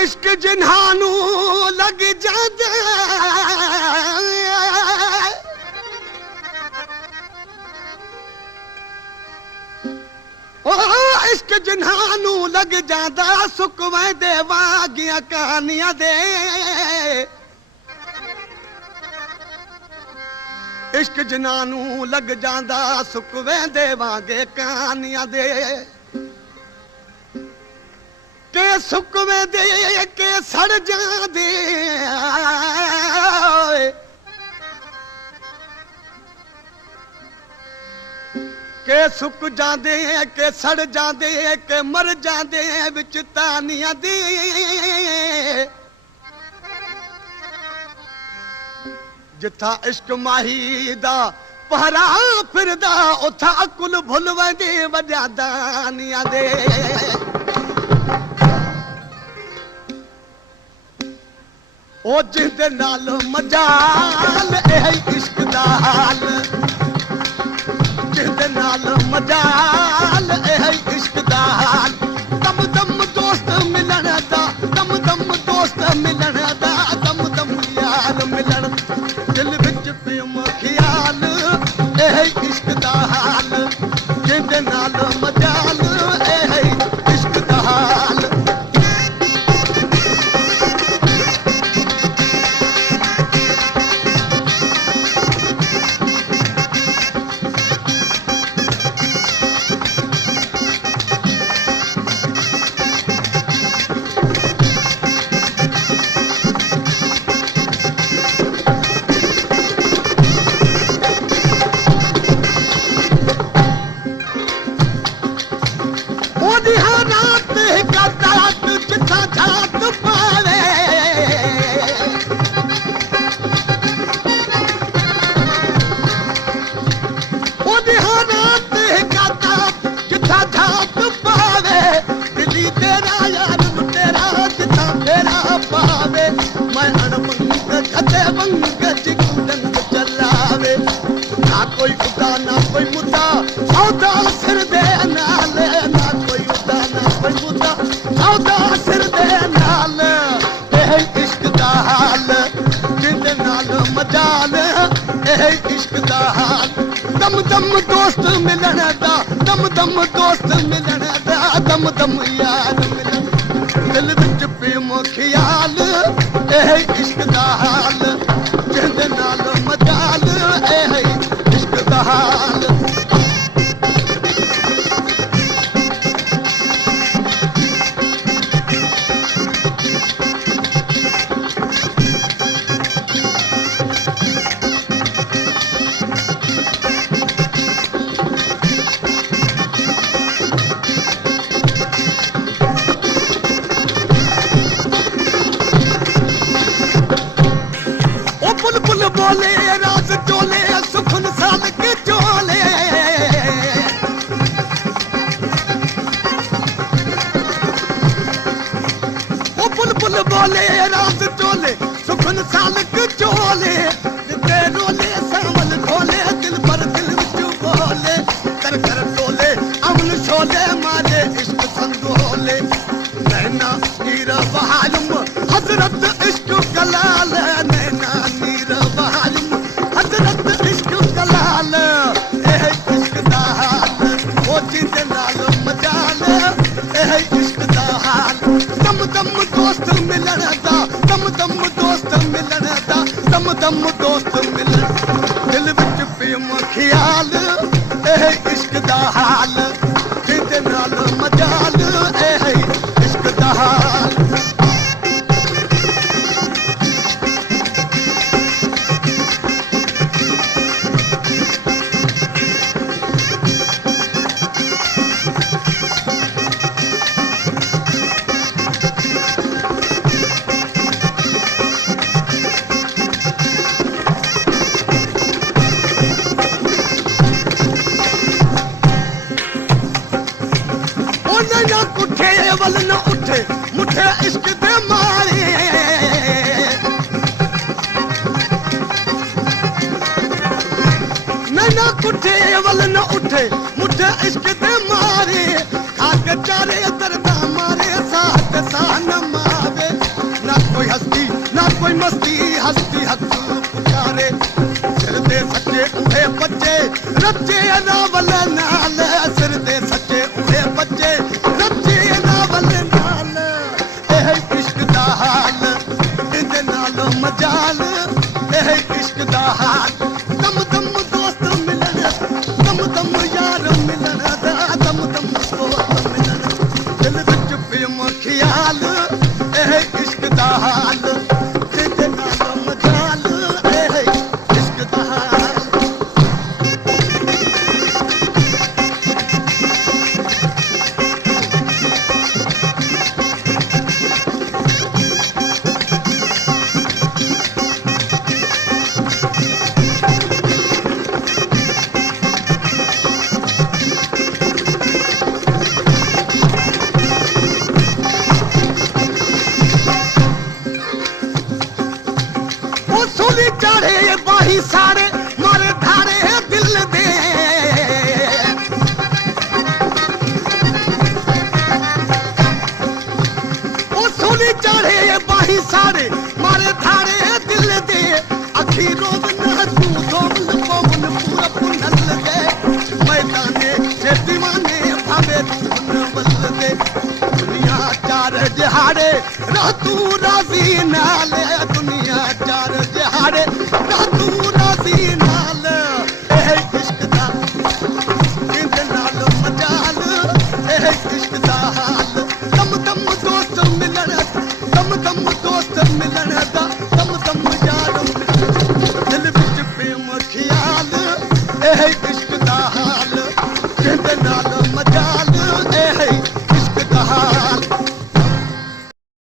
इश्क जिन्हानू लग जांदे ओ इश्क जिन्हानू लग जांदा सुख वेंदे वागियां कहानियां दे इश्क जिन्हानू लग जांदा सुख वेंदे वागे कहानियां दे के सुख वेंदे के सड़ जांदे के सुक जांदे के सड़ जांदे के मर जांदे विच तानियां दे जिथा इश्क माही दा पहरा फिरदा उथा अकुल भुल वेंदे वड्या दानियां दे ओ जिंदे नाल मजाल ए इश्क दा हाल जिंदे नाल मजाल ए इश्क दा हाल दम दम दोस्त मिलन दा दम दम दोस्त मिलन दा दम दम यार मिलन दिल विच प्रेम ख्याल ए इश्क दा हाल जिंदे नाल मजाल ए इश्क दा हाल कोई उदा ना कोई मुद्दा सौदा सिर दे नाल ना कोई उदा ना कोई मुद्दा सौदा सिर दे नाल ए इश्क दा हाल जिंदे नाल मजाल ए इश्क दा हाल दम दम दोस्त मिलन दा दम दम दोस्त मिलन दा दम दम यार मिलन दिल विच प्रेम ख्याल ए इश्क दा हाल जिंदे नाल मजाल ए इश्क दा हाल बुलबुल बोले राज चोले सुखन साल के चोले ओ बुलबुल बोले राज चोले सुखन साल के चोले ते रोले सावल खोले दिल पर दिल विच बोले कर कर टोले अमन शोले मारे इश्क संदोले नैना नीर बहालुम हजरत इश्क कलाल नैना इश्क दा हाल ओ जिंदे नाल मजाल ए इश्क दा हाल दम दम दोस्त मिलन दा दम दम दोस्त मिलन दा दम दम दोस्त मिलन दिल विच प्रेम ख्याल ए इश्क दा हाल जिंदे नाल मजाल ए इश्क दा हाल वल न उठे मुठे इश्क दे मारे नैना कुठे वल न उठे मुठे इश्क दे मारे खाक चारे दर्दा मारे साथ सान मावे रचे नावल नाल सिर ते सचे उहे बच्चे रचे नावल नाल एह इश्क दा हाल इंदे नाल मजाल एह इश्क दा हाल दम दम दोस्त मिलन दम दम यार मिलन दा दम दम दोस्त मिलन दिल विच प्रेम ख्याल एह इश्क दा हाल इंदे नाल मजाल एह इश्क दा हाल सूली चढ़े बाही सारे मारे धारे दिल दे सूली चढ़े बाही सारे मारे धारे दिल दे अखी रोब न तू धोबल पवन पूरा पुनल दे मैदाने से दीवाने भावे धुन बल दे दुनिया चार जहाड़े रह तू राजी नाले